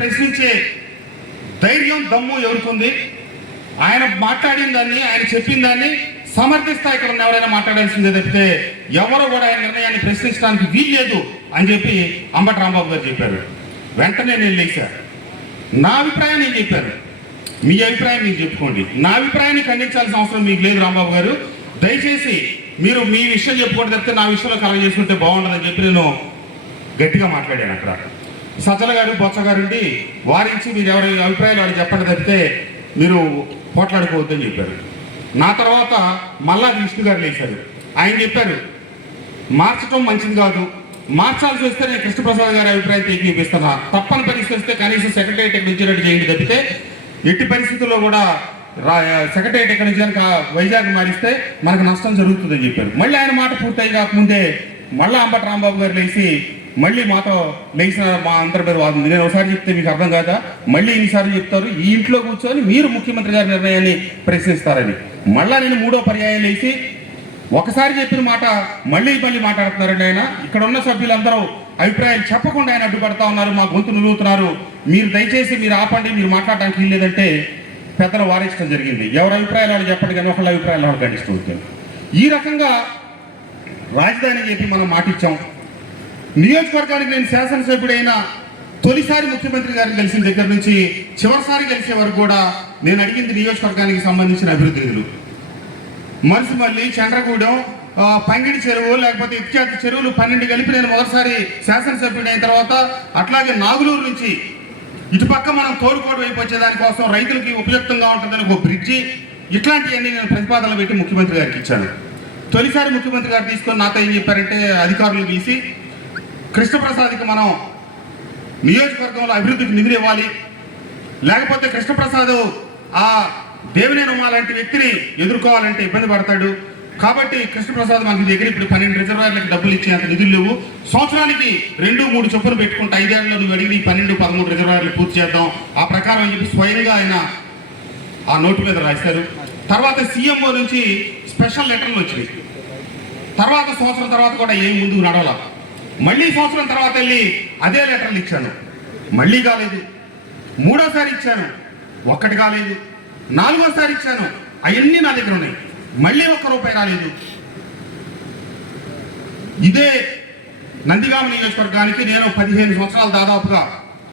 ప్రశ్నించే ధైర్యం దమ్ము ఎవరికి? ఆయన మాట్లాడిన దాన్ని, ఆయన చెప్పిన దాన్ని సమర్థిస్తా ఇక్కడ ఉన్న ఎవరైనా మాట్లాడాల్సిందే తప్పితే ఎవరు కూడా ఆయన నిర్ణయాన్ని ప్రశ్నించడానికి వీల్లేదు అని చెప్పి అంబటి రాంబాబు గారు చెప్పారు. వెంటనే నేను లేచా, నా అభిప్రాయం నేను చెప్పాను, మీ అభిప్రాయం మీరు చెప్పుకోండి, నా అభిప్రాయాన్ని ఖండించాల్సిన అవసరం మీకు లేదు రాంబాబు గారు, దయచేసి మీరు మీ విషయం చెప్పుకోండి తప్పితే నా విషయంలో కలగ చేసుకుంటే బాగుండదని చెప్పి నేను గట్టిగా మాట్లాడాను. అక్కడ సజ్జల గారు, బొత్స గారుండి వారించి మీరు ఎవరి అభిప్రాయాలు వాడు చెప్పండి తప్పితే మీరు పోట్లాడుకోవద్దని చెప్పారు. నా తర్వాత మల్లా విష్ణు గారు లేచారు. ఆయన చెప్పారు, మార్చడం మంచిది కాదు, మార్చాల్సి వస్తే నేను కృష్ణప్రసాద్ గారి అభిప్రాయం ఏకీపిస్తున్నా, తప్పని పరిస్థితి వస్తే కనీసం సెక్రటరియట్ ఎక్కడి నుంచి చేయండి తప్పితే ఎట్టి పరిస్థితుల్లో కూడా సెక్రటరియట్ ఎక్కడి నుంచి కనుక వైజాగ్ మారిస్తే మనకు నష్టం జరుగుతుందని చెప్పారు. మళ్ళీ ఆయన మాట పూర్తయి కాకముందే మళ్ళీ అంబటి రాంబాబు గారు లేచి మళ్ళీ మాతో లేచిన మా అందరి పేరు వాదుంది. నేను ఒకసారి చెప్తే మీకు అర్థం కాదా, మళ్ళీ ఇన్నిసార్లు చెప్తారు ఈ ఇంట్లో కూర్చొని మీరు ముఖ్యమంత్రి గారి నిర్ణయాన్ని ప్రశ్నిస్తారని. మళ్ళీ నేను మూడో పర్యాయం లేచి ఒకసారి చెప్పిన మాట మళ్ళీ మాట్లాడుతున్నారండి. ఆయన ఇక్కడ ఉన్న సభ్యులందరూ అభిప్రాయాలు చెప్పకుండా ఆయన అడ్డుపడతా ఉన్నారు, మా గొంతు నిలుగుతున్నారు, మీరు దయచేసి మీరు ఆపండి, మీరు మాట్లాడడానికి వీల్లేదంటే పెద్దలు వారించడం జరిగింది. ఎవరి అభిప్రాయాలు వాళ్ళు చెప్పండి కానీ ఒకళ్ళ అభిప్రాయాలు వాళ్ళు ఖండిస్తూ ఉంటారు. ఈ రకంగా రాజధాని చెప్పి మనం మాటిచ్చాం. నియోజకవర్గానికి నేను శాసనసభ్యుడైన తొలిసారి ముఖ్యమంత్రి గారిని కలిసిన దగ్గర నుంచి చివరిసారి కలిసే వరకు కూడా నేను అడిగింది నియోజకవర్గానికి సంబంధించిన అభివృద్ధి నిధులు. మరుసుమల్లి, చంద్రగూడెం, పంగిడి చెరువు, లేకపోతే ఇత్యాది చెరువులు 12 కలిపి నేను మొదటిసారి శాసనసభ్యుడైన తర్వాత, అట్లాగే నాగులూరు నుంచి ఇటుపక్క మనం తోడుకోడు వైపు వచ్చేదానికోసం రైతులకి ఉపయుక్తంగా ఉంటుందని ఒక బ్రిడ్జి, ఇట్లాంటివన్నీ నేను ప్రతిపాదనలు పెట్టి ముఖ్యమంత్రి గారికి ఇచ్చాను. తొలిసారి ముఖ్యమంత్రి గారు తీసుకొని నాతో ఏం చెప్పారంటే, అధికారులు పిలిచి కృష్ణప్రసాద్కి మనం నియోజకవర్గంలో అభివృద్ధికి నిధులు ఇవ్వాలి, లేకపోతే కృష్ణప్రసాద్ ఆ దేవినేని ఉమా లాంటి వ్యక్తిని ఎదుర్కోవాలంటే ఇబ్బంది పడతాడు, కాబట్టి కృష్ణప్రసాద్ మనకి దగ్గర ఇప్పుడు 12 రిజర్వాయర్లకు డబ్బులు ఇచ్చేంత నిధులు లేవు, సంవత్సరానికి 2-3 చొప్పున పెట్టుకుంటే 5 ఏళ్లలో నువ్వు అడిగి 12-13 రిజర్వాయర్లు పూర్తి చేద్దాం, ఆ ప్రకారం అని చెప్పి స్వయంగా ఆయన ఆ నోటు మీద రాశారు. తర్వాత సీఎంఓ నుంచి స్పెషల్ లెటర్లు వచ్చినాయి. తర్వాత సంవత్సరం తర్వాత కూడా ఏం ముందుకు నడవాల. మళ్ళీ సంవత్సరం తర్వాత వెళ్ళి అదే లెటర్లు ఇచ్చాను, మళ్ళీ కాలేదు. మూడోసారి ఇచ్చాను, ఒక్కటి కాలేదు. నాలుగోసారి ఇచ్చాను, అవన్నీ నా దగ్గర ఉన్నాయి, మళ్ళీ ₹1 రాలేదు. ఇదే నందిగామ నియోజకవర్గానికి నేను 15 సంవత్సరాలు దాదాపుగా